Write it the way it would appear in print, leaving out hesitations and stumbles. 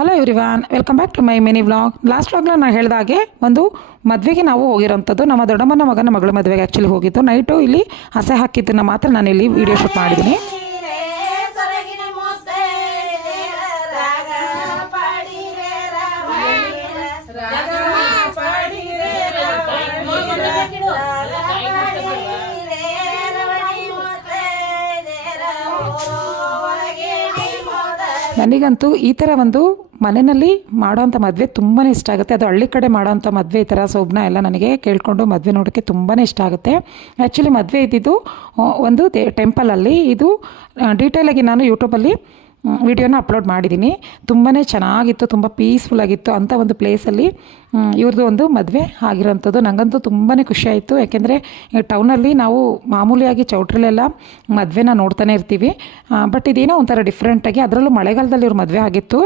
Hello everyone, welcome back to my mini vlog. Last ವ್ಲಾಗ್ನ ನಾನು ಹೇಳಿದಾಗೆ ಒಂದು ಮದುವೆಗೆ ನಾವು ಹೋಗಿರೋಂಥದ್ದು. ನಮ್ಮ ದೊಡ್ಡಮ್ಮನ ಮಗನ ಮಗಳ ಮದುವೆಗೆ ಆ್ಯಕ್ಚುಲಿ ಹೋಗಿದ್ದು. ನೈಟು ಇಲ್ಲಿ ಹಸೆ ಹಾಕಿದ್ದನ್ನು ಮಾತ್ರ ನಾನು ಇಲ್ಲಿ ವಿಡಿಯೋ ಶೂಟ್ ಮಾಡಿದ್ದೀನಿ. ನನಗಂತೂ ಈ ಥರ ಒಂದು ಮನೆಯಲ್ಲಿ ಮಾಡೋವಂಥ ಮದುವೆ ತುಂಬಾ ಇಷ್ಟ ಆಗುತ್ತೆ. ಅದು ಹಳ್ಳಿ ಕಡೆ ಮಾಡೋವಂಥ ಮದುವೆ ಈ ಥರ ಸೊಬ್ನ ಎಲ್ಲ ನನಗೆ ಕೇಳಿಕೊಂಡು ಮದುವೆ ನೋಡೋಕ್ಕೆ ತುಂಬಾ ಇಷ್ಟ ಆಗುತ್ತೆ. ಆ್ಯಕ್ಚುಲಿ ಮದುವೆ ಇದ್ದಿದ್ದು ಒಂದು ಟೆಂಪಲಲ್ಲಿ. ಇದು ಡೀಟೇಲಾಗಿ ನಾನು ಯೂಟ್ಯೂಬಲ್ಲಿ ವಿಡಿಯೋನ ಅಪ್ಲೋಡ್ ಮಾಡಿದ್ದೀನಿ. ತುಂಬಾ ಚೆನ್ನಾಗಿತ್ತು, ತುಂಬ ಪೀಸ್ಫುಲ್ಲಾಗಿತ್ತು ಅಂಥ ಒಂದು ಪ್ಲೇಸಲ್ಲಿ ಇವ್ರದ್ದು ಒಂದು ಮದುವೆ ಆಗಿರೋಂಥದ್ದು. ನನಗಂತೂ ತುಂಬಾ ಖುಷಿಯಾಯಿತು. ಯಾಕೆಂದರೆ ಟೌನಲ್ಲಿ ನಾವು ಮಾಮೂಲಿಯಾಗಿ ಚೌಟ್ರಿಲೆಲ್ಲ ಮದುವೆನ ನೋಡ್ತಾನೆ ಇರ್ತೀವಿ. ಬಟ್ ಇದೇನೋ ಒಂಥರ ಡಿಫ್ರೆಂಟಾಗಿ, ಅದರಲ್ಲೂ ಮಳೆಗಾಲದಲ್ಲಿ ಇವ್ರ ಮದುವೆ ಆಗಿತ್ತು.